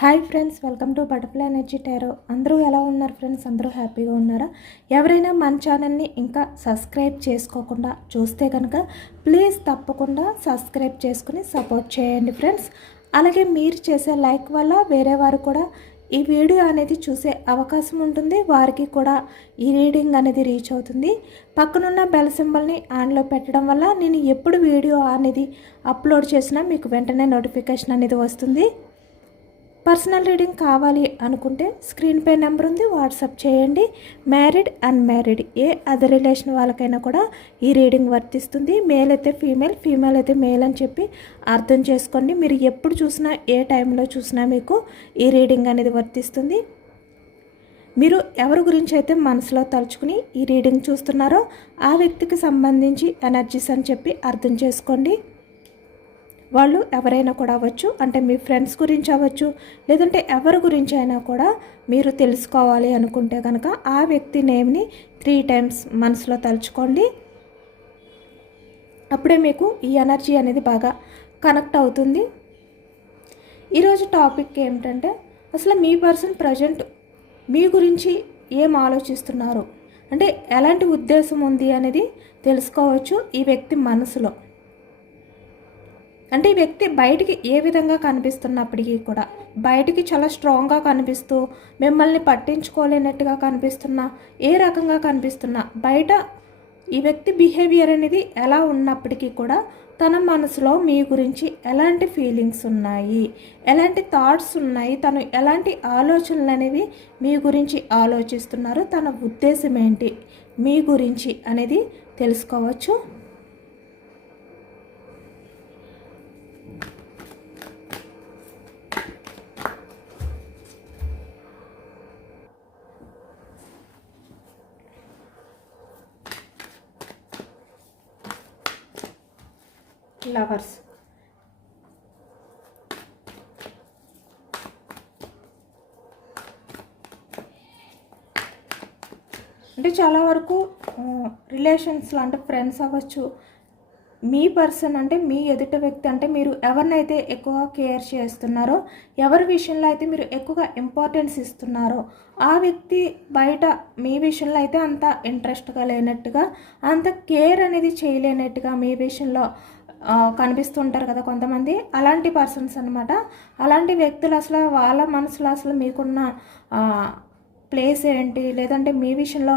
Hi friends, welcome to butterfly energy tarot. అందరూ ఎలా ఉన్నారు ఫ్రెండ్స్? అందరూ హ్యాపీగా ఉన్నారా? ఎవరైనా మన ఛానల్ని ఇంకా సబ్స్క్రైబ్ చేసుకోకుండా చూస్తే కనుక ప్లీజ్ తప్పకుండా సబ్స్క్రైబ్ చేసుకుని సపోర్ట్ చేయండి ఫ్రెండ్స్. అలాగే మీరు చేసే లైక్ వల్ల వేరే వారు కూడా ఈ వీడియో అనేది చూసే అవకాశం ఉంటుంది, వారికి కూడా ఈ రీడింగ్ అనేది రీచ్ అవుతుంది. పక్కనున్న బెల్ సింబల్ని ఆన్లో పెట్టడం వల్ల నేను ఎప్పుడు వీడియో అనేది అప్లోడ్ చేసినా మీకు వెంటనే నోటిఫికేషన్ అనేది వస్తుంది. పర్సనల్ రీడింగ్ కావాలి అనుకుంటే స్క్రీన్ పై నెంబర్ ఉంది, వాట్సాప్ చేయండి. మ్యారీడ్ అన్మ్యారీడ్ ఏ అదర్ రిలేషన్ వాళ్ళకైనా కూడా ఈ రీడింగ్ వర్తిస్తుంది. మేల్ అయితే ఫీమేల్, ఫీమేల్ అయితే మేల్ అని చెప్పి అర్థం చేసుకోండి. మీరు ఎప్పుడు చూసినా ఏ టైంలో చూసినా మీకు ఈ రీడింగ్ అనేది వర్తిస్తుంది. మీరు ఎవరి గురించి అయితే మనసులో తలుచుకుని ఈ రీడింగ్ చూస్తున్నారో ఆ వ్యక్తికి సంబంధించి ఎనర్జీస్ అని చెప్పి అర్థం చేసుకోండి. వాళ్ళు ఎవరైనా కూడా అవ్వచ్చు, అంటే మీ ఫ్రెండ్స్ గురించి అవ్వచ్చు, లేదంటే ఎవరి గురించి అయినా కూడా మీరు తెలుసుకోవాలి అనుకుంటే కనుక ఆ వ్యక్తి నేమ్ని 3 టైమ్స్ మనసులో తలుచుకోండి. అప్పుడే మీకు ఈ ఎనర్జీ అనేది బాగా కనెక్ట్ అవుతుంది. ఈరోజు టాపిక్ ఏమిటంటే అసలు మీ పర్సన్ ప్రజెంట్ మీ గురించి ఏం ఆలోచిస్తున్నారు, అంటే ఎలాంటి ఉద్దేశం ఉంది అనేది తెలుసుకోవచ్చు ఈ వ్యక్తి మనసులో. అంటే ఈ వ్యక్తి బయటికి ఏ విధంగా కనిపిస్తున్నప్పటికీ కూడా బయటికి చాలా స్ట్రాంగ్గా కనిపిస్తూ మిమ్మల్ని పట్టించుకోలేనట్టుగా కనిపిస్తున్నా, ఏ రకంగా కనిపిస్తున్నా బయట ఈ వ్యక్తి బిహేవియర్ అనేది ఎలా ఉన్నప్పటికీ కూడా తన మనసులో మీ గురించి ఎలాంటి ఫీలింగ్స్ ఉన్నాయి, ఎలాంటి థాట్స్ ఉన్నాయి, తను ఎలాంటి ఆలోచనలు అనేవి మీ గురించి ఆలోచిస్తున్నారు, తన ఉద్దేశం ఏంటి మీ గురించి అనేది తెలుసుకోవచ్చు. లవర్స్, అంటే చాలా వరకు రిలేషన్స్లో అంటే ఫ్రెండ్స్ అవ్వచ్చు, మీ పర్సన్ అంటే మీ ఎదుటి వ్యక్తి అంటే మీరు ఎవరినైతే ఎక్కువగా కేర్ చేస్తున్నారో, ఎవరి విషయంలో అయితే మీరు ఎక్కువగా ఇంపార్టెన్స్ ఇస్తున్నారో ఆ వ్యక్తి బయట మీ విషయంలో అయితే అంత ఇంట్రెస్ట్గా లేనట్టుగా, అంత కేర్ అనేది చేయలేనట్టుగా మీ విషయంలో కనిపిస్తుంటారు కదా కొంతమంది. అలాంటి పర్సన్స్ అనమాట. అలాంటి వ్యక్తులు అసలు వాళ్ళ మనసులో అసలు మీకున్న ప్లేస్ ఏంటి, లేదంటే మీ విషయంలో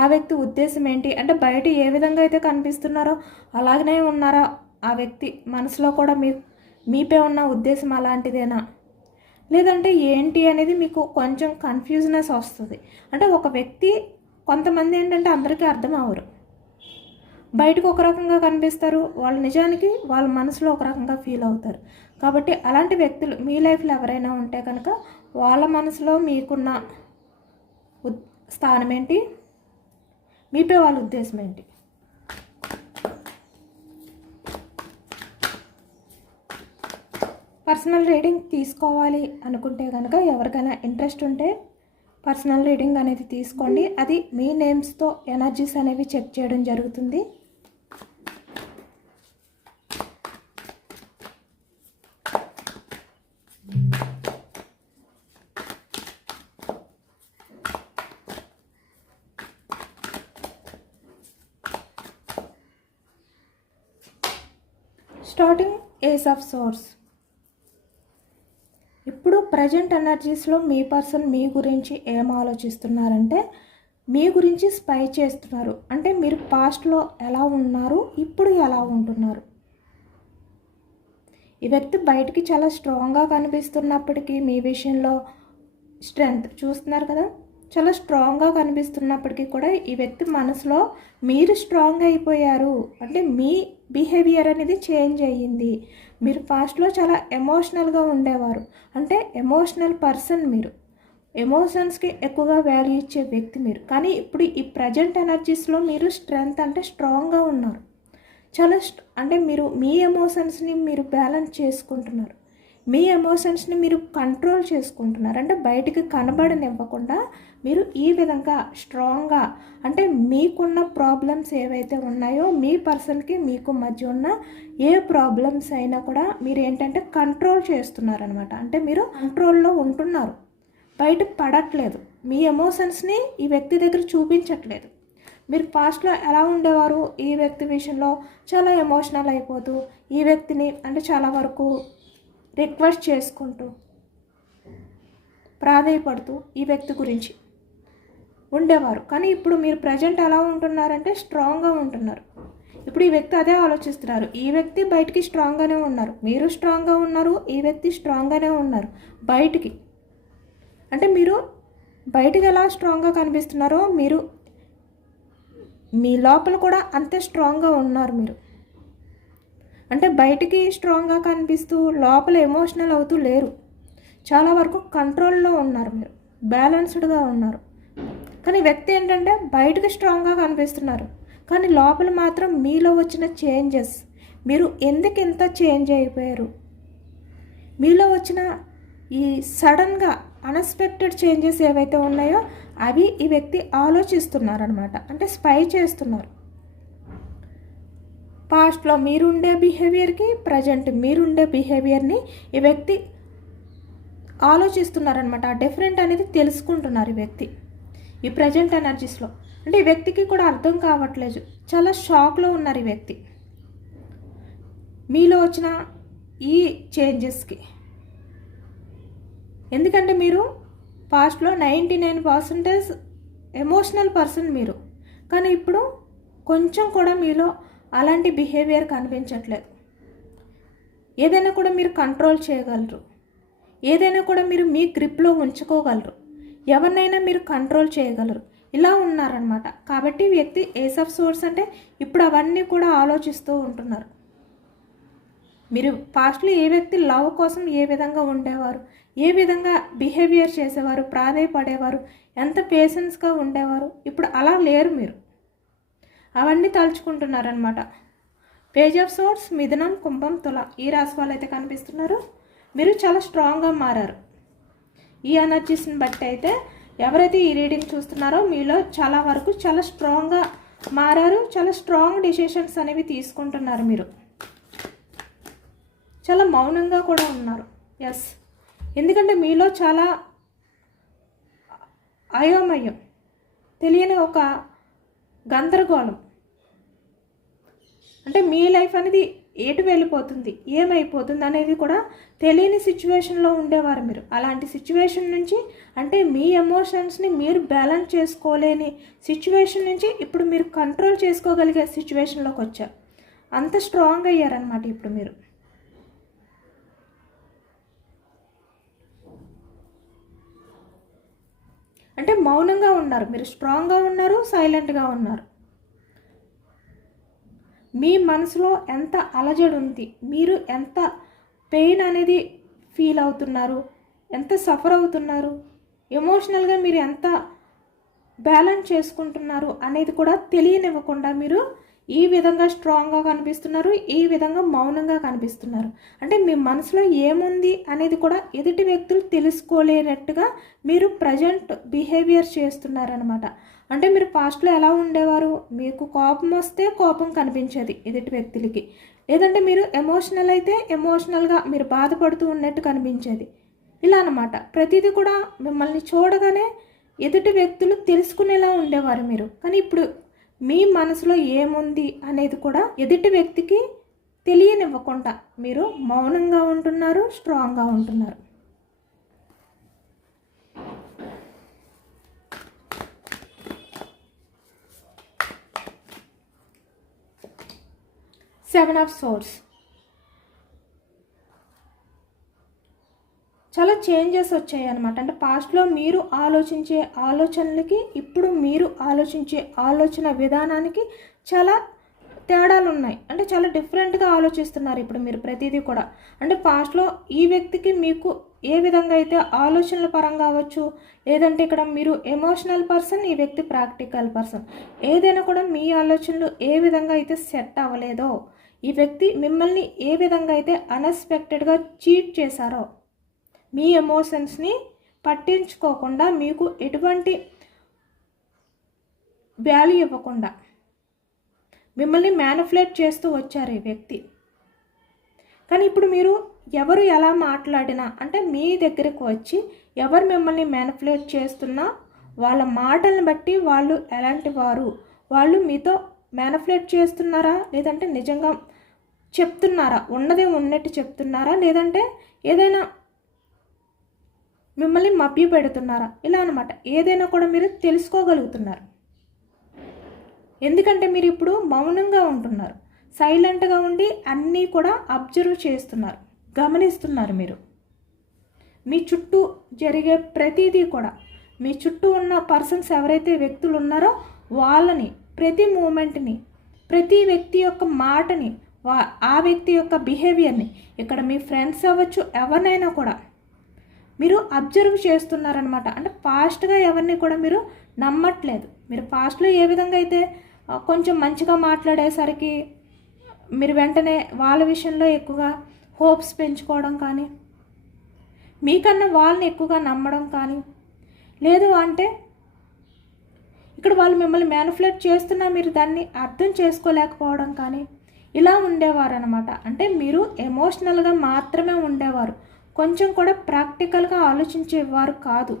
ఆ వ్యక్తి ఉద్దేశం ఏంటి, అంటే బయట ఏ విధంగా అయితే కనిపిస్తున్నారో అలాగనే ఉన్నారా ఆ వ్యక్తి మనసులో కూడా మీపై ఉన్న ఉద్దేశం అలాంటిదేనా, లేదంటే ఏంటి అనేది మీకు కొంచెం కన్ఫ్యూజనెస్ వస్తుంది. అంటే ఒక వ్యక్తి కొంతమంది ఏంటంటే అందరికీ అర్థం అవ్వరు, బయటకు ఒక రకంగా కనిపిస్తారు, వాళ్ళు నిజానికి వాళ్ళ మనసులో ఒక రకంగా ఫీల్ అవుతారు. కాబట్టి అలాంటి వ్యక్తులు మీ లైఫ్లో ఎవరైనా ఉంటే కనుక వాళ్ళ మనసులో మీకున్న స్థానం ఏంటి, మీపై వాళ్ళ ఉద్దేశం ఏంటి. పర్సనల్ రీడింగ్ తీసుకోవాలి అనుకుంటే కనుక ఎవరికైనా ఇంట్రెస్ట్ ఉంటే పర్సనల్ రీడింగ్ అనేది తీసుకోండి. అది మీ నేమ్స్తో ఎనర్జీస్ అనేవి చెక్ చేయడం జరుగుతుంది. Starting as of source. ఇప్పుడు ప్రజెంట్ ఎనర్జీస్లో మీ పర్సన్ మీ గురించి ఏం ఆలోచిస్తున్నారంటే మీ గురించి స్పై చేస్తున్నారు. అంటే మీరు పాస్ట్లో ఎలా ఉన్నారు, ఇప్పుడు ఎలా ఉంటున్నారు. ఈ వ్యక్తి బయటికి చాలా స్ట్రాంగ్గా కనిపిస్తున్నప్పటికీ మీ విషయంలో స్ట్రెంగ్త్ చూస్తున్నారు కదా, చాలా స్ట్రాంగ్గా కనిపిస్తున్నప్పటికీ కూడా ఈ వ్యక్తి మనసులో మీరు స్ట్రాంగ్ అయిపోయారు, అంటే మీ బిహేవియర్ అనేది చేంజ్ అయ్యింది. మీరు ఫాస్ట్లో చాలా ఎమోషనల్గా ఉండేవారు, అంటే ఎమోషనల్ పర్సన్ మీరు, ఎమోషన్స్కి ఎక్కువగా వాల్యూ ఇచ్చే వ్యక్తి మీరు. కానీ ఇప్పుడు ఈ ప్రజెంట్ ఎనర్జీస్లో మీరు స్ట్రెంగ్త్ అంటే స్ట్రాంగ్గా ఉన్నారు, చాలా అంటే మీరు మీ ఎమోషన్స్ని మీరు బ్యాలెన్స్ చేసుకుంటున్నారు. మీ ఎమోషన్స్ని మీరు కంట్రోల్ చేసుకుంటున్నారు. అంటే బయటికి కనబడనివ్వకుండా మీరు ఈ విధంగా స్ట్రాంగ్గా, అంటే మీకున్న ప్రాబ్లమ్స్ ఏవైతే ఉన్నాయో, మీ పర్సన్కి మీకు మధ్య ఉన్న ఏ ప్రాబ్లమ్స్ అయినా కూడా మీరు ఏంటంటే కంట్రోల్ చేస్తున్నారనమాట. అంటే మీరు కంట్రోల్లో ఉంటున్నారు, బయట పడట్లేదు, మీ ఎమోషన్స్ని ఈ వ్యక్తి దగ్గర చూపించట్లేదు. మీరు పాస్ట్లో ఎలా ఉండేవారు, ఈ వ్యక్తి విషయంలో చాలా ఎమోషనల్ అయిపోతూ ఈ వ్యక్తిని అంటే చాలా వరకు రిక్వెస్ట్ చేసుకుంటూ ప్రాధేయపడుతూ ఈ వ్యక్తి గురించి ఉండేవారు. కానీ ఇప్పుడు మీరు ప్రజెంట్ ఎలా ఉంటున్నారంటే స్ట్రాంగ్గా ఉంటున్నారు. ఇప్పుడు ఈ వ్యక్తి అదే ఆలోచిస్తున్నారు. ఈ వ్యక్తి బయటికి స్ట్రాంగ్గానే ఉన్నారు, మీరు స్ట్రాంగ్గా ఉన్నారు, ఈ వ్యక్తి స్ట్రాంగ్గానే ఉన్నారు బయటికి. అంటే మీరు బయటికి ఎలా స్ట్రాంగ్గా కనిపిస్తున్నారో మీరు మీ లోపల కూడా అంతే స్ట్రాంగ్గా ఉన్నారు మీరు. అంటే బయటికి స్ట్రాంగ్గా కనిపిస్తూ లోపల ఎమోషనల్ అవుతూ లేరు, చాలా వరకు కంట్రోల్లో ఉన్నారు, మీరు బ్యాలెన్స్డ్గా ఉన్నారు. కానీ వ్యక్తి ఏంటంటే బయటకు స్ట్రాంగ్గా కనిపిస్తున్నారు, కానీ లోపల మాత్రం మీలో వచ్చిన చేంజెస్, మీరు ఎందుకు ఇంత చేంజ్ అయిపోయారు, మీలో వచ్చిన ఈ సడన్గా అన్ఎక్స్పెక్టెడ్ చేంజెస్ ఏవైతే ఉన్నాయో అవి ఈ వ్యక్తి ఆలోచిస్తున్నారనమాట. అంటే స్పై చేస్తున్నారు. పాస్ట్లో మీరుండే బిహేవియర్కి ప్రజెంట్ మీరుండే బిహేవియర్ని ఈ వ్యక్తి ఆలోచిస్తున్నారనమాట. ఆ డిఫరెంట్ అనేది తెలుసుకుంటున్నారు ఈ వ్యక్తి ఈ ప్రజెంట్ ఎనర్జీస్లో. అంటే ఈ వ్యక్తికి కూడా అర్థం కావట్లేదు, చాలా షాక్లో ఉన్నారు ఈ వ్యక్తి మీలో వచ్చిన ఈ చేంజెస్కి. ఎందుకంటే మీరు పాస్ట్లో 99% ఎమోషనల్ పర్సన్ మీరు, కానీ ఇప్పుడు కొంచెం కూడా మీలో అలాంటి బిహేవియర్ కనిపించట్లేదు. ఏదైనా కూడా మీరు కంట్రోల్ చేయగలరు, ఏదైనా కూడా మీరు మీ గ్రిప్లో ఉంచుకోగలరు, ఎవరినైనా మీరు కంట్రోల్ చేయగలరు, ఇలా ఉన్నారనమాట. కాబట్టి వ్యక్తి ఏస్ ఆఫ్ సోర్స్ అంటే ఇప్పుడు అవన్నీ కూడా ఆలోచిస్తూ ఉంటున్నారు. మీరు పాస్ట్లో ఏ వ్యక్తి లవ్ కోసం ఏ విధంగా ఉండేవారు, ఏ విధంగా బిహేవియర్ చేసేవారు, ప్రాధేయపడేవారు, ఎంత పేషెన్స్గా ఉండేవారు, ఇప్పుడు అలా లేరు మీరు. అవన్నీ తలుచుకుంటున్నారనమాట. పేజ్ ఆఫ్ సోర్స్, మిథునం, కుంభం, తుల ఈ రాశి వాళ్ళు అయితే కనిపిస్తున్నారు. మీరు చాలా స్ట్రాంగ్గా మారారు. ఈ ఎనర్జీస్ని బట్టి అయితే ఎవరైతే ఈ రీడింగ్ చూస్తున్నారో మీలో చాలా వరకు చాలా స్ట్రాంగ్గా మారారు, చాలా స్ట్రాంగ్ డిసిషన్స్ అనేవి తీసుకుంటున్నారు. మీరు చాలా మౌనంగా కూడా ఉన్నారు. ఎస్, ఎందుకంటే మీలో చాలా అయోమయం, తెలియని ఒక గందరగోళం, అంటే మీ లైఫ్ అనేది ఎటు వెళ్ళిపోతుంది, ఏమైపోతుంది అనేది కూడా తెలియని సిచ్యువేషన్లో ఉండేవారు మీరు. అలాంటి సిచ్యువేషన్ నుంచి, అంటే మీ ఎమోషన్స్ని మీరు బ్యాలెన్స్ చేసుకోలేని సిచ్యువేషన్ నుంచి ఇప్పుడు మీరు కంట్రోల్ చేసుకోగలిగే సిచ్యువేషన్లోకి వచ్చారు. అంత స్ట్రాంగ్ అయ్యారనమాట ఇప్పుడు మీరు. అంటే మౌనంగా ఉన్నారు మీరు, స్ట్రాంగ్గా ఉన్నారు, సైలెంట్గా ఉన్నారు. మీ మనసులో ఎంత అలజడి ఉంది, మీరు ఎంత పెయిన్ అనేది ఫీల్ అవుతున్నారు, ఎంత సఫర్ అవుతున్నారు, ఎమోషనల్గా మీరు ఎంత బ్యాలెన్స్ చేసుకుంటున్నారు అనేది కూడా తెలియనివ్వకుండా మీరు ఈ విధంగా స్ట్రాంగ్గా కనిపిస్తున్నారు, ఈ విధంగా మౌనంగా కనిపిస్తున్నారు. అంటే మీ మనసులో ఏముంది అనేది కూడా ఎదుటి వ్యక్తులు తెలుసుకోలేనట్టుగా మీరు ప్రజెంట్ బిహేవియర్ చేస్తున్నారనమాట. అంటే మీరు పాస్ట్లో ఎలా ఉండేవారు, మీకు కోపం వస్తే కోపం కనిపించేది ఎదుటి వ్యక్తులకి, లేదంటే మీరు ఎమోషనల్ అయితే ఎమోషనల్గా మీరు బాధపడుతూ ఉన్నట్టు కనిపించేది. ఇలా అనమాట. ప్రతిదీ కూడా మిమ్మల్ని చూడగానే ఎదుటి వ్యక్తులు తెలుసుకునేలా ఉండేవారు మీరు. కానీ ఇప్పుడు మీ మనసులో ఏముంది అనేది కూడా ఎదుటి వ్యక్తికి తెలియనివ్వకుండా మీరు మౌనంగా ఉంటున్నారు, స్ట్రాంగ్గా ఉంటున్నారు. Seven of swords. చాలా చేంజెస్ వచ్చాయి అనమాట. అంటే పాస్ట్లో మీరు ఆలోచించే ఆలోచనలకి ఇప్పుడు మీరు ఆలోచించే ఆలోచన విధానానికి చాలా తేడాలు ఉన్నాయి. అంటే చాలా డిఫరెంట్గా ఆలోచిస్తున్నారు ఇప్పుడు మీరు ప్రతిదీ కూడా. అంటే పాస్ట్లో ఈ వ్యక్తికి మీకు ఏ విధంగా అయితే ఆలోచనల పరంగా అవ్వచ్చు, లేదంటే ఇక్కడ మీరు ఎమోషనల్ పర్సన్, ఈ వ్యక్తి ప్రాక్టికల్ పర్సన్, ఏదైనా కూడా మీ ఆలోచనలు ఏ విధంగా అయితే సెట్ అవ్వలేదో, ఈ వ్యక్తి మిమ్మల్ని ఏ విధంగా అయితే అన్ఎక్స్పెక్టెడ్గా చీట్ చేశారో, మీ ఎమోషన్స్ని పట్టించుకోకుండా మీకు ఎటువంటి వాల్యూ ఇవ్వకుండా మిమ్మల్ని మ్యానిపులేట్ చేస్తూ వచ్చారు ఈ వ్యక్తి. కానీ ఇప్పుడు మీరు ఎవరు ఎలా మాట్లాడినా, అంటే మీ దగ్గరకు వచ్చి ఎవరు మిమ్మల్ని మ్యానిపులేట్ చేస్తున్నా వాళ్ళ మాటలను బట్టి వాళ్ళు ఎలాంటి వారు, వాళ్ళు మీతో మ్యానిపులేట్ చేస్తున్నారా లేదంటే నిజంగా చెప్తున్నారా, ఉన్నదే ఉన్నట్టు చెప్తున్నారా లేదంటే ఏదైనా మిమ్మల్ని మభ్య పెడుతున్నారా, ఇలా అనమాట. ఏదైనా కూడా మీరు తెలుసుకోగలుగుతున్నారు. ఎందుకంటే మీరు ఇప్పుడు మౌనంగా ఉంటున్నారు, సైలెంట్గా ఉండి అన్నీ కూడా అబ్జర్వ్ చేస్తున్నారు, గమనిస్తున్నారు. మీరు మీ చుట్టూ జరిగే ప్రతిదీ కూడా, మీ చుట్టూ ఉన్న పర్సన్స్ ఎవరైతే వ్యక్తులు ఉన్నారో వాళ్ళని, ప్రతి మూమెంట్ని, ప్రతి వ్యక్తి యొక్క మాటని, ఆ వ్యక్తి యొక్క బిహేవియర్ని, ఇక్కడ మీ ఫ్రెండ్స్ అవ్వచ్చు ఎవరినైనా కూడా మీరు అబ్జర్వ్ చేస్తున్నారనమాట. అంటే ఫాస్ట్గా ఎవరిని కూడా మీరు నమ్మట్లేదు. మీరు ఫాస్ట్లో ఏ విధంగా అయితే కొంచెం మంచిగా మాట్లాడేసరికి మీరు వెంటనే వాళ్ళ విషయంలో ఎక్కువగా హోప్స్ పెంచుకోవడం కానీ, మీకన్నా వాళ్ళని ఎక్కువగా నమ్మడం కానీ, లేదు అంటే ఇక్కడ వాళ్ళు మిమ్మల్ని మ్యానిపులేట్ చేస్తున్నా మీరు దాన్ని అర్థం చేసుకోలేకపోవడం కానీ, ఇలా ఉండేవారు అనమాట. అంటే మీరు ఎమోషనల్గా మాత్రమే ఉండేవారు, కొంచెం కూడా ప్రాక్టికల్గా ఆలోచించేవారు కాదు.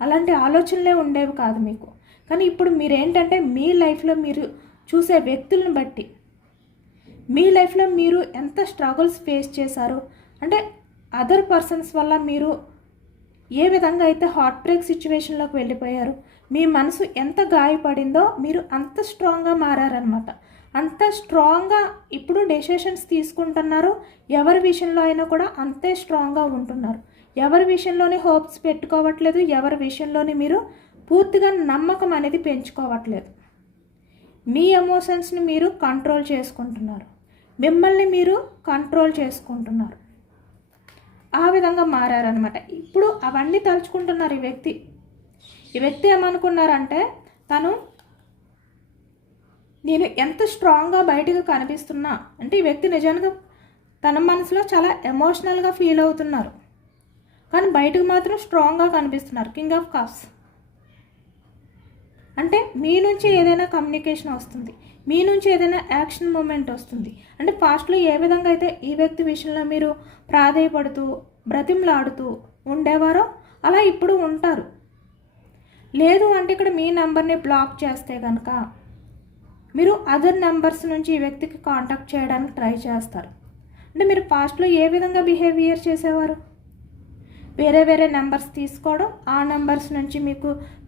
అలాంటి ఆలోచనలే ఉండేవి కాదు మీకు. కానీ ఇప్పుడు మీరేంటంటే మీ లైఫ్లో మీరు చూసే వ్యక్తులను బట్టి, మీ లైఫ్లో మీరు ఎంత స్ట్రగుల్స్ ఫేస్ చేశారు, అంటే అదర్ పర్సన్స్ వల్ల మీరు ఏ విధంగా అయితే హార్ట్ బ్రేక్ సిచ్యువేషన్లోకి వెళ్ళిపోయారు, మీ మనసు ఎంత గాయపడిందో మీరు అంత స్ట్రాంగ్గా మారారనమాట. అంత స్ట్రాంగ్గా ఇప్పుడు డెసిషన్స్ తీసుకుంటున్నారు. ఎవరి విషయంలో అయినా కూడా అంతే స్ట్రాంగ్గా ఉంటున్నారు. ఎవరి విషయంలోనే హోప్స్ పెట్టుకోవట్లేదు, ఎవరి విషయంలోని మీరు పూర్తిగా నమ్మకం అనేది పెంచుకోవట్లేదు. మీ ఎమోషన్స్ని మీరు కంట్రోల్ చేసుకుంటున్నారు, మిమ్మల్ని మీరు కంట్రోల్ చేసుకుంటున్నారు. ఆ విధంగా మారారనమాట. ఇప్పుడు అవన్నీ తలుచుకుంటున్నారు ఈ వ్యక్తి. ఈ వ్యక్తి ఏమనుకున్నారంటే, నేను ఎంత స్ట్రాంగ్గా బయటకు కనిపిస్తున్నా అంటే, ఈ వ్యక్తి నిజంగా తన మనసులో చాలా ఎమోషనల్గా ఫీల్ అవుతున్నారు, కానీ బయటకు మాత్రం స్ట్రాంగ్గా కనిపిస్తున్నారు. కింగ్ ఆఫ్ కప్స్ అంటే మీ నుంచి ఏదైనా కమ్యూనికేషన్ వస్తుంది, మీ నుంచి ఏదైనా యాక్షన్ మూమెంట్ వస్తుంది. అంటే ఫాస్ట్లో ఏ విధంగా అయితే ఈ వ్యక్తి విషయంలో మీరు ప్రాధేయపడుతూ బ్రతిమలాడుతూ ఉండేవారో అలా ఇప్పుడు ఉంటారు. లేదు అంటే ఇక్కడ మీ నెంబర్ని బ్లాక్ చేస్తే కనుక మీరు అదర్ నెంబర్స్ నుంచి ఈ వ్యక్తికి కాంటాక్ట్ చేయడానికి ట్రై చేస్తారు. అంటే మీరు ఫాస్ట్లో ఏ విధంగా బిహేవియర్ చేసేవారు, వేరే వేరే నెంబర్స్ తీసుకోవడం, ఆ నెంబర్స్ నుంచి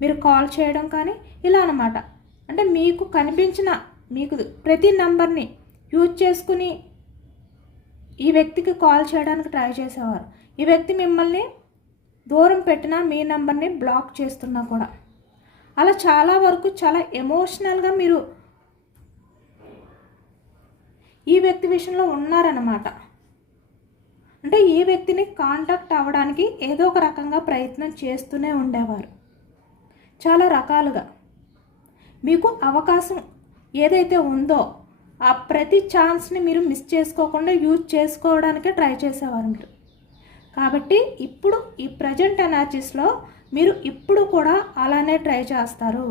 మీరు కాల్ చేయడం కానీ, ఇలా అనమాట. అంటే మీకు కనిపించిన మీకు ప్రతి నెంబర్ని యూజ్ చేసుకుని ఈ వ్యక్తికి కాల్ చేయడానికి ట్రై చేసేవారు. ఈ వ్యక్తి మిమ్మల్ని దూరం పెట్టినా, మీ నెంబర్ని బ్లాక్ చేస్తున్నా కూడా అలా చాలా వరకు చాలా ఎమోషనల్గా మీరు ఈ వ్యక్తి విషయంలో ఉన్నారన్నమాట. అంటే ఈ వ్యక్తిని కాంటాక్ట్ అవ్వడానికి ఏదో ఒక రకంగా ప్రయత్నం చేస్తూనే ఉండేవారు. చాలా రకాలుగా మీకు అవకాశం ఏదైతే ఉందో ఆ ప్రతి ఛాన్స్ని మీరు మిస్ చేసుకోకుండా యూజ్ చేసుకోవడానికే ట్రై చేసేవారు మీరు. కాబట్టి ఇప్పుడు ఈ ప్రజెంట్ ఎనర్జీస్లో మీరు ఇప్పుడు కూడా అలానే ట్రై చేస్తారు.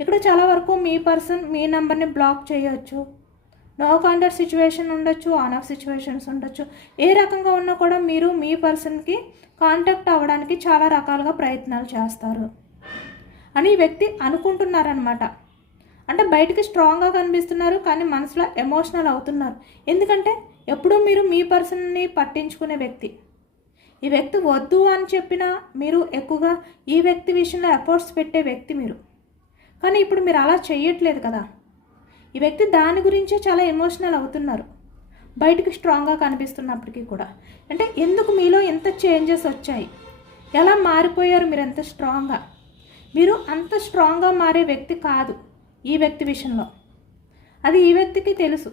ఇక్కడ చాలా వరకు మీ పర్సన్ మీ నెంబర్ని బ్లాక్ చేయొచ్చు, నో కాంటాక్ట్ సిచ్యువేషన్ ఉండొచ్చు, ఆన్ ఆఫ్ సిచ్యువేషన్స్ ఉండొచ్చు. ఏ రకంగా ఉన్నా కూడా మీరు మీ పర్సన్కి కాంటాక్ట్ అవ్వడానికి చాలా రకాలుగా ప్రయత్నాలు చేస్తారు అని ఈ వ్యక్తి అనుకుంటున్నారనమాట. అంటే బయటికి స్ట్రాంగ్గా కనిపిస్తున్నారు, కానీ మనసులో ఎమోషనల్ అవుతున్నారు. ఎందుకంటే ఎప్పుడూ మీరు మీ పర్సన్ని పట్టించుకునే వ్యక్తి. ఈ వ్యక్తి వద్దు అని చెప్పినా మీరు ఎక్కువగా ఈ వ్యక్తి విషయంలో ఎఫర్ట్స్ పెట్టే వ్యక్తి మీరు. కానీ ఇప్పుడు మీరు అలా చేయట్లేదు కదా. ఈ వ్యక్తి దాని గురించే చాలా ఎమోషనల్ అవుతున్నారు, బయటికి స్ట్రాంగ్గా కనిపిస్తున్నప్పటికీ కూడా. అంటే ఎందుకు మీలో ఎంత చేంజెస్ వచ్చాయి, ఎలా మారిపోయారు మీరు ఎంత స్ట్రాంగ్గా. మీరు అంత స్ట్రాంగ్గా మారే వ్యక్తి కాదు ఈ వ్యక్తి విషయంలో, అది ఈ వ్యక్తికి తెలుసు.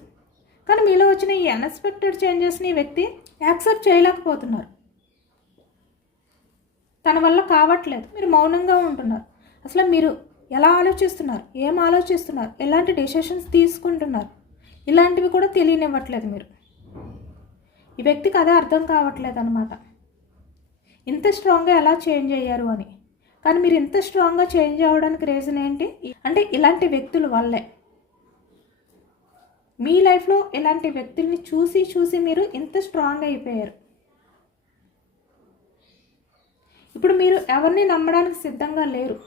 కానీ మీలో వచ్చిన ఈ అన్ఎక్స్పెక్టెడ్ చేంజెస్ని ఈ వ్యక్తి యాక్సెప్ట్ చేయలేకపోతున్నారు. తన వల్ల కావట్లేదు, మీరు మౌనంగా ఉంటున్నారు. అసలు మీరు ఎలా ఆలోచిస్తున్నారు, ఏం ఆలోచిస్తున్నారు, ఎలాంటి డెసిషన్స్ తీసుకుంటున్నారు, ఇలాంటివి కూడా తెలియనివ్వట్లేదు మీరు. ఈ వ్యక్తికి అదే అర్థం కావట్లేదు అనమాట, ఇంత స్ట్రాంగ్గా ఎలా చేంజ్ అయ్యారు అని. కానీ మీరు ఇంత స్ట్రాంగ్గా చేంజ్ అవ్వడానికి రీజన్ ఏంటి అంటే ఇలాంటి వ్యక్తుల వల్లే. మీ లైఫ్లో ఇలాంటి వ్యక్తుల్ని చూసి చూసి మీరు ఇంత స్ట్రాంగ్ అయిపోయారు. ఇప్పుడు మీరు ఎవరిని నమ్మడానికి సిద్ధంగా లేరు.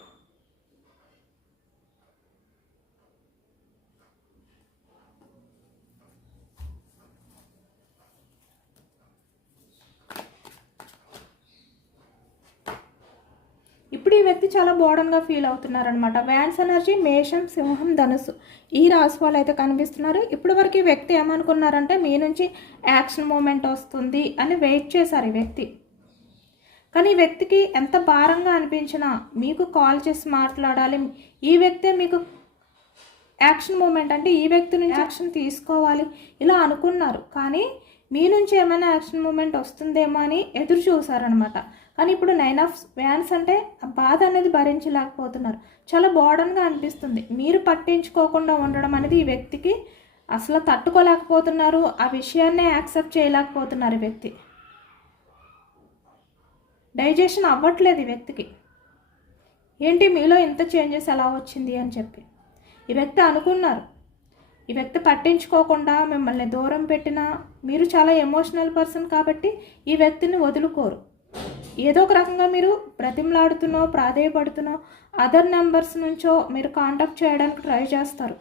ఇప్పుడు ఈ వ్యక్తి చాలా బోర్డన్గా ఫీల్ అవుతున్నారనమాట. వ్యాన్స్ ఎనర్జీ మేషం, సింహం, ధనుసు ఈ రాశి వాళ్ళు అయితే కనిపిస్తున్నారు. ఇప్పటి వరకు ఈ వ్యక్తి ఏమనుకున్నారంటే మీ నుంచి యాక్షన్ మూమెంట్ వస్తుంది అని వెయిట్ చేశారు ఈ వ్యక్తి. కానీ ఈ వ్యక్తికి ఎంత భారంగా అనిపించినా మీకు కాల్ చేసి మాట్లాడాలి, ఈ వ్యక్తే మీకు యాక్షన్ మూమెంట్ అంటే ఈ వ్యక్తి నుంచి యాక్షన్ తీసుకోవాలి ఇలా అనుకున్నారు. కానీ మీ నుంచి ఏమైనా యాక్షన్ మూమెంట్ వస్తుందేమో అని ఎదురు చూసారనమాట. కానీ ఇప్పుడు 9 ఆఫ్ వ్యాన్స్ అంటే ఆ బాధ అనేది భరించలేకపోతున్నారు, చాలా బోర్డన్గా అనిపిస్తుంది. మీరు పట్టించుకోకుండా ఉండడం అనేది ఈ వ్యక్తికి అసలు తట్టుకోలేకపోతున్నారు, ఆ విషయాన్నే యాక్సెప్ట్ చేయలేకపోతున్నారు ఈ వ్యక్తి. డైజెషన్ అవ్వట్లేదు ఈ వ్యక్తికి, ఏంటి మీలో ఇంత చేంజెస్ ఎలా వచ్చింది అని చెప్పి. ఈ వ్యక్తి అనుకున్నారు, ఈ వ్యక్తి పట్టించుకోకుండా మిమ్మల్ని దూరం పెట్టినా మీరు చాలా ఎమోషనల్ పర్సన్ కాబట్టి ఈ వ్యక్తిని వదులుకోరు. ఏదో ఒక రకంగా మీరు బ్రతిమలాడుతున్నో ప్రాధేయపడుతున్నో అదర్ నెంబర్స్ నుంచో మీరు కాంటాక్ట్ చేయడానికి ట్రై చేస్తారు,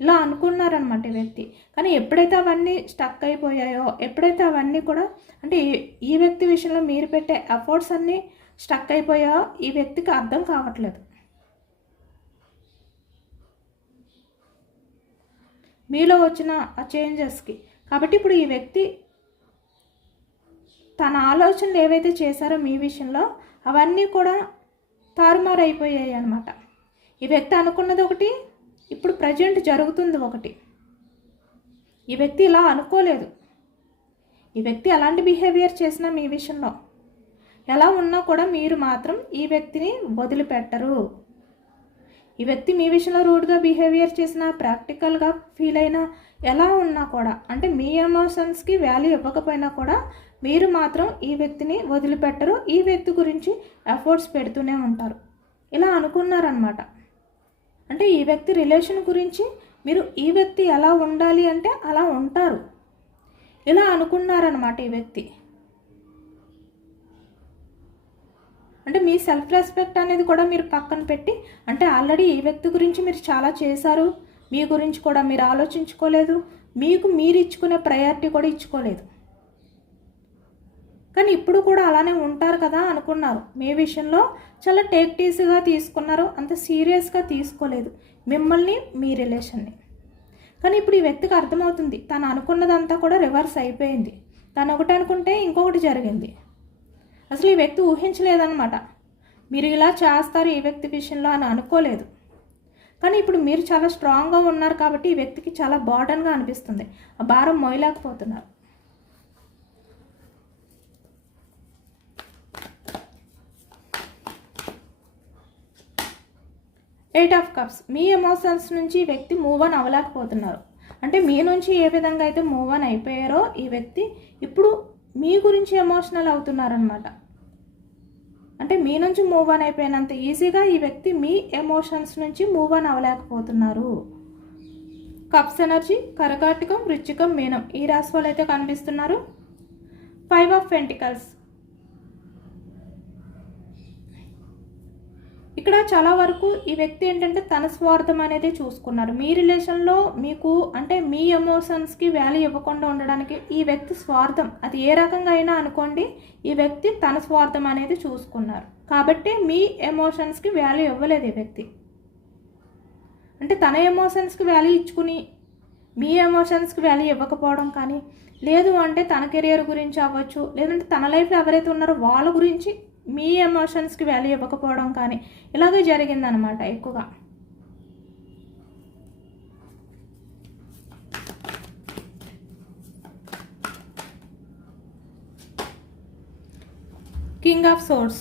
ఇలా అనుకున్నారనమాట ఈ వ్యక్తి. కానీ ఎప్పుడైతే అవన్నీ స్టక్ అయిపోయాయో, ఎప్పుడైతే అవన్నీ కూడా అంటే ఈ వ్యక్తి విషయంలో మీరు పెట్టే ఎఫర్ట్స్ అన్నీ స్టక్ అయిపోయాయో ఈ వ్యక్తికి అర్థం కావట్లేదు మీలో వచ్చిన ఆ చేంజెస్కి. కాబట్టి ఇప్పుడు ఈ వ్యక్తి తన ఆలోచనలు ఏవైతే చేశారో మీ విషయంలో అవన్నీ కూడా తారుమారు అయిపోయాయి అన్నమాట. ఈ వ్యక్తి అనుకున్నది ఒకటి, ఇప్పుడు ప్రజెంట్ జరుగుతుంది ఒకటి. ఈ వ్యక్తి ఇలా అనుకోలేదు, ఈ వ్యక్తి ఎలాంటి బిహేవియర్ చేసినా మీ విషయంలో ఎలా ఉన్నా కూడా మీరు మాత్రం ఈ వ్యక్తిని వదిలిపెట్టరు. ఈ వ్యక్తి మీ విషయంలో రూడ్గా బిహేవియర్ చేసినా, ప్రాక్టికల్గా ఫీల్ అయినా, ఎలా ఉన్నా కూడా అంటే మీ ఎమోషన్స్కి వాల్యూ ఇవ్వకపోయినా కూడా మీరు మాత్రం ఈ వ్యక్తిని వదిలిపెట్టరు, ఈ వ్యక్తి గురించి ఎఫర్ట్స్ పెడుతూనే ఉంటారు. ఇలా అనుకున్నారనమాట. అంటే ఈ వ్యక్తి రిలేషన్ గురించి మీరు ఈ వ్యక్తి ఎలా ఉండాలి అంటే అలా ఉంటారు, ఇలా అనుకున్నారనమాట ఈ వ్యక్తి. అంటే మీ సెల్ఫ్ రెస్పెక్ట్ అనేది కూడా మీరు పక్కన పెట్టి, అంటే ఆల్రెడీ ఈ వ్యక్తి గురించి మీరు చాలా చేశారు, మీ గురించి కూడా మీరు ఆలోచించుకోలేదు, మీకు మీరు ఇచ్చుకునే ప్రయారిటీ కూడా ఇచ్చుకోలేదు. కానీ ఇప్పుడు కూడా అలానే ఉంటారు కదా అనుకున్నారు. మీ విషయంలో చాలా టేక్టీస్గా తీసుకున్నారు, అంత సీరియస్గా తీసుకోలేదు మిమ్మల్ని, మీ రిలేషన్ని. కానీ ఇప్పుడు ఈ వ్యక్తికి అర్థమవుతుంది తను అనుకున్నదంతా కూడా రివర్స్ అయిపోయింది. తను ఒకటి అనుకుంటే ఇంకొకటి జరిగింది. అసలు ఈ వ్యక్తి ఊహించలేదన్నమాట మీరు ఇలా చేస్తారు ఈ వ్యక్తి విషయంలో అని అనుకోలేదు. కానీ ఇప్పుడు మీరు చాలా స్ట్రాంగ్గా ఉన్నారు కాబట్టి ఈ వ్యక్తికి చాలా బర్డన్గా అనిపిస్తుంది, ఆ భారం మోయలేకపోతున్నారు. ఎయిట్ ఆఫ్ కప్స్, మీ ఎమోషన్స్ నుంచి ఈ వ్యక్తి మూవ్ ఆన్ అవ్వలేకపోతున్నారు. అంటే మీ నుంచి ఏ విధంగా అయితే మూవ్ ఆన్ అయిపోయారో ఈ వ్యక్తి ఇప్పుడు మీ గురించి ఎమోషనల్ అవుతున్నారనమాట. అంటే మీ నుంచి మూవ్ ఆన్ అయిపోయినంత ఈజీగా ఈ వ్యక్తి మీ ఎమోషన్స్ నుంచి మూవ్ ఆన్ అవ్వలేకపోతున్నారు. కప్స్ ఎనర్జీ కర్కాటకం, వృశ్చికం, మీనం ఈ రాశి వాళ్ళు అయితే కనిపిస్తున్నారు. 5 ఆఫ్ పెంటికల్స్, ఇక్కడ చాలా వరకు ఈ వ్యక్తి ఏంటంటే తన స్వార్థం అనేది చూసుకున్నారు. మీ రిలేషన్లో మీకు అంటే మీ ఎమోషన్స్కి వాల్యూ ఇవ్వకుండా ఉండడానికి ఈ వ్యక్తి స్వార్థం, అది ఏ రకంగా అయినా అనుకోండి, ఈ వ్యక్తి తన స్వార్థం అనేది చూసుకున్నారు కాబట్టి మీ ఎమోషన్స్కి వాల్యూ ఇవ్వలేదు ఈ వ్యక్తి. అంటే తన ఎమోషన్స్కి వాల్యూ ఇచ్చుకుని మీ ఎమోషన్స్కి వాల్యూ ఇవ్వకపోవడం కానీ, లేదు అంటే తన కెరియర్ గురించి అవ్వచ్చు, లేదంటే తన లైఫ్లో ఎవరైతే ఉన్నారో వాళ్ళ గురించి మీ ఎమోషన్స్కి వాల్యూ ఇవ్వకపోవడం కానీ ఇలాగే జరిగిందనమాట ఎక్కువగా. కింగ్ ఆఫ్ సోర్స్,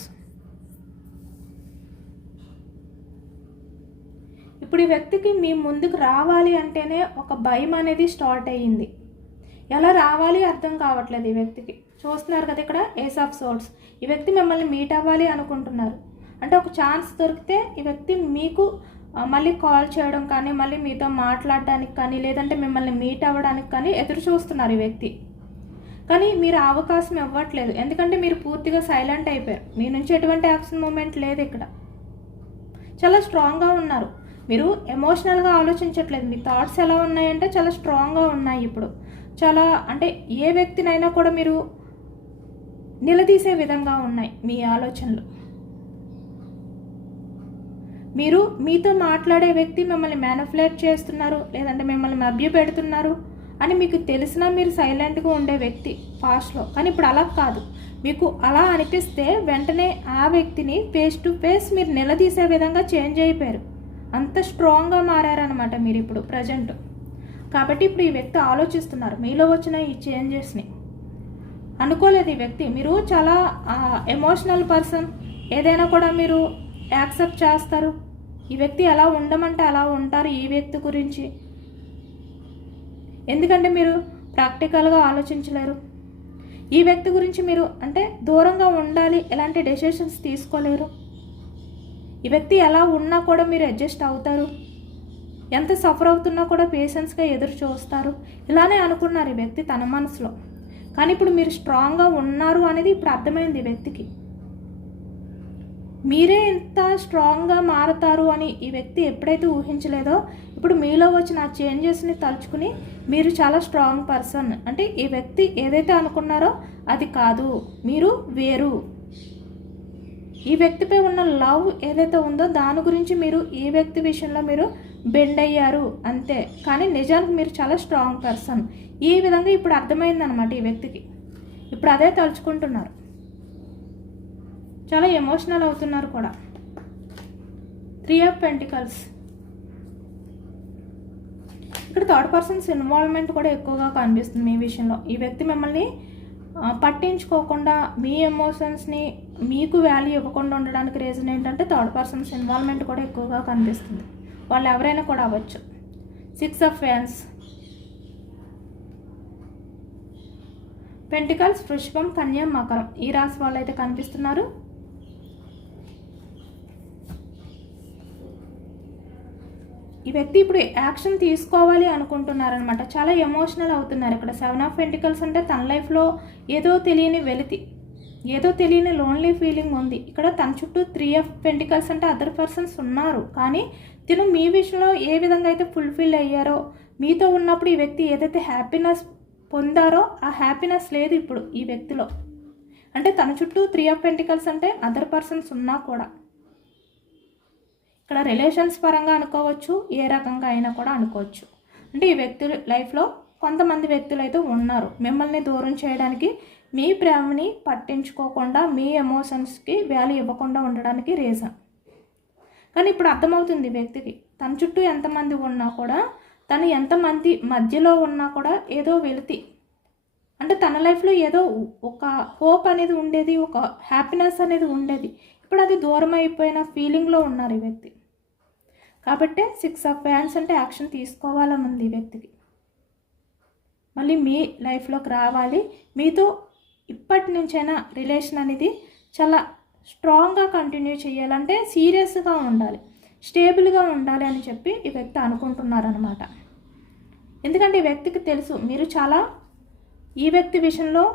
ఇప్పుడు ఈ వ్యక్తికి మీ ముందుకు రావాలి అంటేనే ఒక భయం అనేది స్టార్ట్ అయ్యింది. ఎలా రావాలి అర్థం కావట్లేదు ఈ వ్యక్తికి. చూస్తున్నారు కదా ఇక్కడ ఏస్ ఆఫ్ సోర్డ్స్. ఈ వ్యక్తి మిమ్మల్ని మీట్ అవ్వాలి అనుకుంటున్నారు. అంటే ఒక ఛాన్స్ దొరికితే ఈ వ్యక్తి మీకు మళ్ళీ కాల్ చేయడం కానీ, మళ్ళీ మీతో మాట్లాడడానికి కానీ, లేదంటే మిమ్మల్ని మీట్ అవ్వడానికి కానీ ఎదురు చూస్తున్నారు ఈ వ్యక్తి. కానీ మీరు అవకాశం ఇవ్వట్లేదు, ఎందుకంటే మీరు పూర్తిగా సైలెంట్ అయిపోయారు. మీ నుంచి ఎటువంటి యాక్షన్ మూమెంట్ లేదు. ఇక్కడ చాలా స్ట్రాంగ్గా ఉన్నారు. మీరు ఎమోషనల్గా ఆలోచించట్లేదు. మీ థాట్స్ ఎలా ఉన్నాయంటే చాలా స్ట్రాంగ్గా ఉన్నాయి. ఇప్పుడు చాలా అంటే ఏ వ్యక్తినైనా కూడా మీరు నిలదీసే విధంగా ఉన్నాయి మీ ఆలోచనలు. మీరు మీతో మాట్లాడే వ్యక్తి మిమ్మల్ని మ్యానిపులేట్ చేస్తున్నారు, లేదంటే మిమ్మల్ని మభ్య పెడుతున్నారు అని మీకు తెలిసినా మీరు సైలెంట్గా ఉండే వ్యక్తి పాస్ట్లో. కానీ ఇప్పుడు అలా కాదు. మీకు అలా అనిపిస్తే వెంటనే ఆ వ్యక్తిని ఫేస్ టు ఫేస్ మీరు నిలదీసే విధంగా చేంజ్ అయిపోయారు. అంత స్ట్రాంగ్గా మారారనమాట మీరు ఇప్పుడు ప్రజెంట్. కాబట్టి ఇప్పుడు ఈ వ్యక్తి ఆలోచిస్తున్నారు మీలో వచ్చిన ఈ చేంజెస్ని. అనుకోలేదు ఈ వ్యక్తి. మీరు చాలా ఎమోషనల్ పర్సన్. ఏదైనా కూడా మీరు యాక్సెప్ట్ చేస్తారు. ఈ వ్యక్తి ఎలా ఉండమంటే అలా ఉంటారు ఈ వ్యక్తి గురించి. ఎందుకంటే మీరు ప్రాక్టికల్గా ఆలోచించలేరు. ఈ వ్యక్తి గురించి మీరు అంటే దూరంగా ఉండాలి, ఎలాంటి డెసిషన్స్ తీసుకోలేరు. ఈ వ్యక్తి ఎలా ఉన్నా కూడా మీరు అడ్జస్ట్ అవుతారు. ఎంత సఫర్ అవుతున్నా కూడా పేషెన్స్గా ఎదురు చూస్తారు. ఇలానే అనుకున్నారు ఈ వ్యక్తి తన మనసులో. కానీ ఇప్పుడు మీరు స్ట్రాంగ్గా ఉన్నారు అనేది ఇప్పుడు అర్థమైంది ఈ వ్యక్తికి. మీరే ఇంత స్ట్రాంగ్గా మారుతారు అని ఈ వ్యక్తి ఎప్పుడైతే ఊహించలేదో, ఇప్పుడు మీలో వచ్చిన ఆ చేంజెస్ని తలుచుకుని మీరు చాలా స్ట్రాంగ్ పర్సన్, అంటే ఈ వ్యక్తి ఏదైతే అనుకున్నారో అది కాదు, మీరు వేరు. ఈ వ్యక్తిపై ఉన్న లవ్ ఏదైతే ఉందో దాని గురించి మీరు ఈ వ్యక్తి విషయంలో మీరు బెండ్ అయ్యారు అంతే. కానీ నిజానికి మీరు చాలా స్ట్రాంగ్ పర్సన్. ఈ విధంగా ఇప్పుడు అర్థమైందనమాట ఈ వ్యక్తికి. ఇప్పుడు అదే తలుచుకుంటున్నారు. చాలా ఎమోషనల్ అవుతున్నారు కూడా. 3 ఆఫ్ పెంటికల్స్. ఇక్కడ థర్డ్ పర్సన్స్ ఇన్వాల్వ్మెంట్ కూడా ఎక్కువగా కనిపిస్తుంది మీ విషయంలో. ఈ వ్యక్తి మిమ్మల్ని పట్టించుకోకుండా మీ ఎమోషన్స్ని మీకు వాల్యూ ఇవ్వకుండా ఉండడానికి రీజన్ ఏంటంటే థర్డ్ పర్సన్స్ ఇన్వాల్వ్మెంట్ కూడా ఎక్కువగా కనిపిస్తుంది. వాళ్ళు ఎవరైనా కూడా అవ్వచ్చు. 6 ఆఫ్ ఫ్యాన్స్. పెంటికల్స్, వృషభం, కన్య, మకరం. ఈ రాశి వాళ్ళు అయితే కనిపిస్తున్నారు. ఈ వ్యక్తి ఇప్పుడు యాక్షన్ తీసుకోవాలి అనుకుంటున్నారనమాట. చాలా ఎమోషనల్ అవుతున్నారు. ఇక్కడ 7 ఆఫ్ పెంటికల్స్ అంటే తన లైఫ్లో ఏదో తెలియని వెలితి, ఏదో తెలియని లోన్లీ ఫీలింగ్ ఉంది. ఇక్కడ తన చుట్టూ 3 ఆఫ్ పెంటికల్స్ అంటే అదర్ పర్సన్స్ ఉన్నారు. కానీ తిను మీ విషయంలో ఏ విధంగా అయితే ఫుల్ఫిల్ అయ్యారో, మీతో ఉన్నప్పుడు ఈ వ్యక్తి ఏదైతే హ్యాపీనెస్ పొందారో ఆ హ్యాపీనెస్ లేదు ఇప్పుడు ఈ వ్యక్తిలో. అంటే తన చుట్టూ 3 ఆఫ్ పెంటికల్స్ అంటే అదర్ పర్సన్స్ ఉన్నా కూడా. ఇక్కడ రిలేషన్స్ పరంగా అనుకోవచ్చు, ఏ రకంగా అయినా కూడా అనుకోవచ్చు. అంటే ఈ వ్యక్తి లైఫ్లో కొంతమంది వ్యక్తులు అయితే ఉన్నారు మిమ్మల్ని దూరం చేయడానికి, మీ ప్రేమని పట్టించుకోకుండా, మీ ఎమోషన్స్కి వాల్యూ ఇవ్వకుండా ఉండడానికి రీజన్. కానీ ఇప్పుడు అర్థమవుతుంది వ్యక్తికి తన చుట్టూ ఎంతమంది ఉన్నా కూడా, తను ఎంతమంది మధ్యలో ఉన్నా కూడా ఏదో వెలితి, అంటే తన లైఫ్లో ఏదో ఒక హోప్ అనేది ఉండేది, ఒక హ్యాపీనెస్ అనేది ఉండేది. ఇప్పుడు అది దూరం అయిపోయిన ఫీలింగ్లో ఉన్నారు ఈ వ్యక్తి. కాబట్టి 6 ఆఫ్ ఫ్యాన్స్ అంటే యాక్షన్ తీసుకోవాలని ఉంది ఈ వ్యక్తికి. మళ్ళీ మీ లైఫ్లోకి రావాలి, మీతో ఇప్పటి నుంచైనా రిలేషన్ అనేది చాలా స్ట్రాంగ్గా కంటిన్యూ చేయాలంటే సీరియస్గా ఉండాలి, స్టేబుల్గా ఉండాలి అని చెప్పి ఈ వ్యక్తి అనుకుంటున్నారనమాట. ఎందుకంటే ఈ వ్యక్తికి తెలుసు మీరు చాలా ఈ వ్యక్తి విషయంలో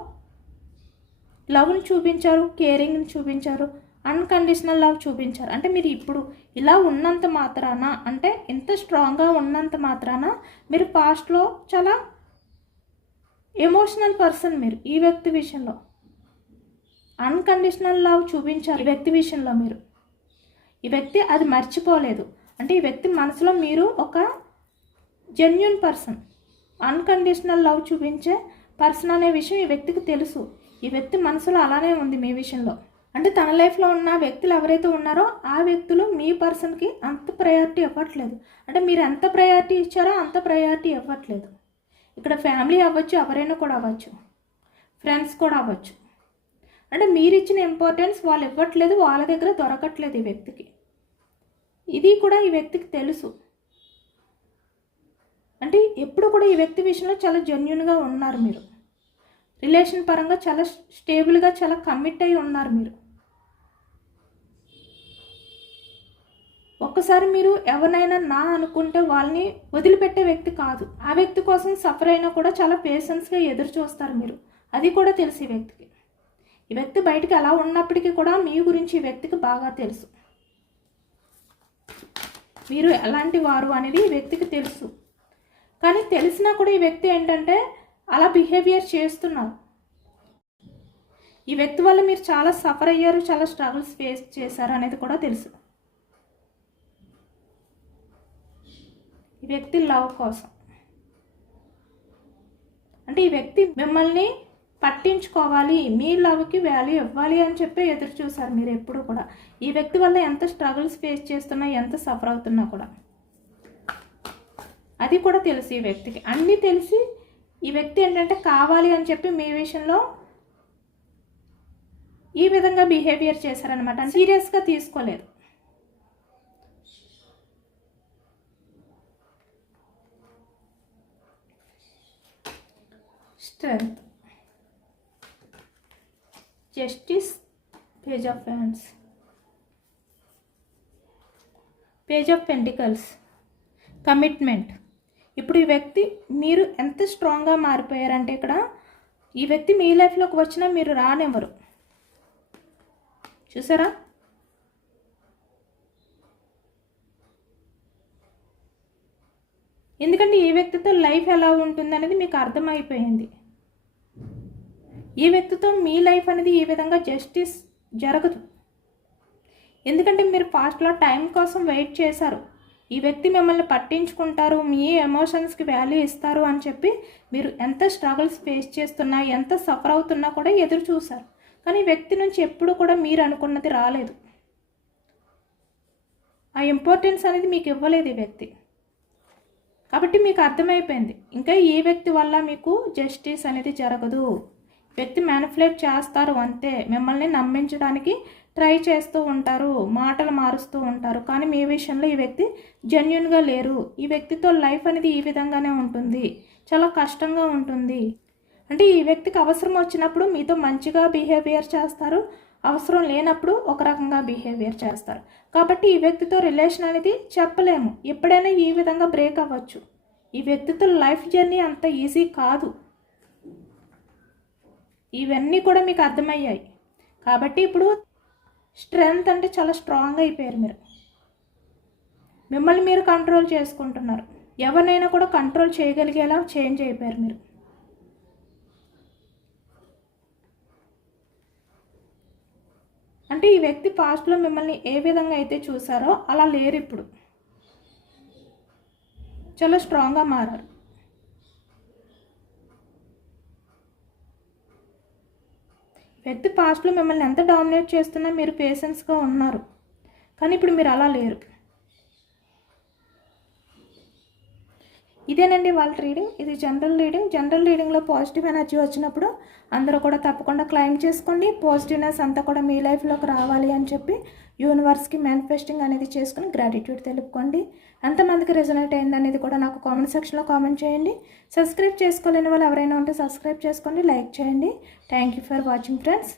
లవ్ని చూపించారు, కేరింగ్ని చూపించారు, అన్కండిషనల్ లవ్ చూపించారు. అంటే మీరు ఇప్పుడు ఇలా ఉన్నంత మాత్రాన, అంటే ఇంత స్ట్రాంగ్గా ఉన్నంత మాత్రాన మీరు పాస్ట్లో చాలా ఎమోషనల్ పర్సన్. మీరు ఈ వ్యక్తి విషయంలో అన్కండిషనల్ లవ్ చూపించారు. ఈ వ్యక్తి విషయంలో మీరు ఈ వ్యక్తి అది మర్చిపోలేదు. అంటే ఈ వ్యక్తి మనసులో మీరు ఒక జెన్యూన్ పర్సన్, అన్కండిషనల్ లవ్ చూపించే పర్సన్ అనే విషయం ఈ వ్యక్తికి తెలుసు. ఈ వ్యక్తి మనసులో అలానే ఉంది మీ విషయంలో. అంటే తన లైఫ్లో ఉన్న వ్యక్తులు ఎవరైతే ఉన్నారో ఆ వ్యక్తులు మీ పర్సన్కి అంత ప్రయారిటీ ఇవ్వట్లేదు. అంటే మీరు ఎంత ప్రయారిటీ ఇచ్చారో అంత ప్రయారిటీ ఇవ్వట్లేదు. ఇక్కడ ఫ్యామిలీ అవ్వచ్చు, ఎవరైనా కూడా అవ్వచ్చు, ఫ్రెండ్స్ కూడా అవ్వచ్చు. అంటే మీరు ఇచ్చిన ఇంపార్టెన్స్ వాళ్ళు ఇవ్వట్లేదు, వాళ్ళ దగ్గర దొరకట్లేదు ఈ వ్యక్తికి. ఇది కూడా ఈ వ్యక్తికి తెలుసు. అంటే ఎప్పుడు కూడా ఈ వ్యక్తి విషయంలో చాలా జెన్యూన్గా ఉన్నారు మీరు. రిలేషన్ పరంగా చాలా స్టేబుల్గా చాలా కమిట్ అయి ఉన్నారు మీరు. ఒక్కసారి మీరు ఎవరినైనా నా అనుకుంటే వాళ్ళని వదిలిపెట్టే వ్యక్తి కాదు. ఆ వ్యక్తి కోసం సఫర్ అయినా కూడా చాలా పేషెన్స్గా ఎదురు చూస్తారు మీరు. అది కూడా తెలుసు ఈ వ్యక్తికి. ఈ వ్యక్తి బయటికి ఎలా ఉన్నప్పటికీ కూడా మీ గురించి ఈ వ్యక్తికి బాగా తెలుసు. మీరు ఎలాంటి వారు అనేది ఈ వ్యక్తికి తెలుసు. కానీ తెలిసినా కూడా ఈ వ్యక్తి ఏంటంటే అలా బిహేవియర్ చేస్తున్నారు. ఈ వ్యక్తి వల్ల మీరు చాలా సఫర్ అయ్యారు, చాలా స్ట్రగుల్స్ ఫేస్ చేశారు అనేది కూడా తెలుసు. ఈ వ్యక్తి లవ్ కోసం అంటే ఈ వ్యక్తి మిమ్మల్ని పట్టించుకోవాలి, మీ లవ్కి వాల్యూ ఇవ్వాలి అని చెప్పి ఎదురు చూసారు మీరు ఎప్పుడు కూడా. ఈ వ్యక్తి వల్ల ఎంత స్ట్రగుల్స్ ఫేస్ చేస్తున్నా, ఎంత సఫర్ అవుతున్నా కూడా అది కూడా తెలుసు ఈ వ్యక్తికి. అన్నీ తెలిసి ఈ వ్యక్తి ఏంటంటే కావాలి అని చెప్పి మీ విషయంలో ఈ విధంగా బిహేవియర్ చేశారనమాట. సీరియస్గా తీసుకోలేదు. Strength, justice, page of hands, page of pentacles, commitment. ఇప్పుడు ఈ వ్యక్తి మీరు ఎంత స్ట్రాంగ్గా మారిపోయారంటే ఇక్కడ ఈ వ్యక్తి మీ లైఫ్లోకి వచ్చినా మీరు రానివ్వరు. చూసారా? ఎందుకంటే ఈ వ్యక్తితో లైఫ్ ఎలా ఉంటుంది అనేది మీకు అర్థమైపోయింది. ఈ వ్యక్తితో మీ లైఫ్ అనేది ఈ విధంగా జస్టిస్ జరగదు. ఎందుకంటే మీరు పాస్ట్లో టైం కోసం వెయిట్ చేశారు. ఈ వ్యక్తి మిమ్మల్ని పట్టించుకుంటారు, మీ ఎమోషన్స్కి వాల్యూ ఇస్తారు అని చెప్పి మీరు ఎంత స్ట్రగుల్స్ ఫేస్ చేస్తున్నా, ఎంత సఫర్ అవుతున్నా కూడా ఎదురు చూశారు. కానీ ఈ వ్యక్తి నుంచి ఎప్పుడు కూడా మీరు అనుకున్నది రాలేదు. ఆ ఇంపార్టెన్స్ అనేది మీకు ఇవ్వలేదు ఈ వ్యక్తి. కాబట్టి మీకు అర్థమైపోయింది ఇంకా ఈ వ్యక్తి వల్ల మీకు జస్టిస్ అనేది జరగదు. వ్యక్తి మ్యానిపులేట్ చేస్తారు అంతే, మిమ్మల్ని నమ్మించడానికి ట్రై చేస్తూ ఉంటారు, మాటలు మారుస్తూ ఉంటారు. కానీ మీ విషయంలో ఈ వ్యక్తి జెన్యూన్గా లేరు. ఈ వ్యక్తితో లైఫ్ అనేది ఈ విధంగానే ఉంటుంది, చాలా కష్టంగా ఉంటుంది. అంటే ఈ వ్యక్తికి అవసరం వచ్చినప్పుడు మీతో మంచిగా బిహేవియర్ చేస్తారు, అవసరం లేనప్పుడు ఒక రకంగా బిహేవియర్ చేస్తారు. కాబట్టి ఈ వ్యక్తితో రిలేషన్ అనేది చెప్పలేము, ఎప్పుడైనా ఈ విధంగా బ్రేక్ అవ్వచ్చు. ఈ వ్యక్తితో లైఫ్ జర్నీ అంత ఈజీ కాదు. ఇవన్నీ కూడా మీకు అర్థమయ్యాయి. కాబట్టి ఇప్పుడు స్ట్రెంగ్త్ అంటే చాలా స్ట్రాంగ్ అయిపోయారు మీరు. మిమ్మల్ని మీరు కంట్రోల్ చేసుకుంటున్నారు. ఎవరినైనా కూడా కంట్రోల్ చేయగలిగేలా చేంజ్ అయిపోయారు మీరు. అంటే ఈ వ్యక్తి పాస్ట్లో మిమ్మల్ని ఏ విధంగా అయితే చూసారో అలా లేరు, ఇప్పుడు చాలా స్ట్రాంగ్గా మారారు. వ్యక్తి పాస్ట్లో మిమ్మల్ని ఎంత డామినేట్ చేస్తున్నా మీరు పేషెన్స్గా ఉన్నారు, కానీ ఇప్పుడు మీరు అలా లేరు. ఇదేనండి వాళ్ళ రీడింగ్. ఇది జనరల్ రీడింగ్. జనరల్ రీడింగ్లో పాజిటివ్ ఎనర్జీ వచ్చినప్పుడు అందరూ కూడా తప్పకుండా క్లైమ్ చేసుకోండి. పాజిటివ్నెస్ అంతా కూడా మీ లైఫ్లోకి రావాలి అని చెప్పి యూనివర్స్కి మేనిఫెస్టింగ్ అనేది చేసుకుని గ్రాటిట్యూడ్ తెలుపుకోండి. ఎంతమందికి రెజొనేట్ అయింది అనేది కూడా నాకు కామెంట్ సెక్షన్లో కామెంట్ చేయండి. సబ్స్క్రైబ్ చేసుకోలేని వాళ్ళు ఎవరైనా ఉంటే సబ్స్క్రైబ్ చేసుకోండి, లైక్ చేయండి. Thank you for watching friends.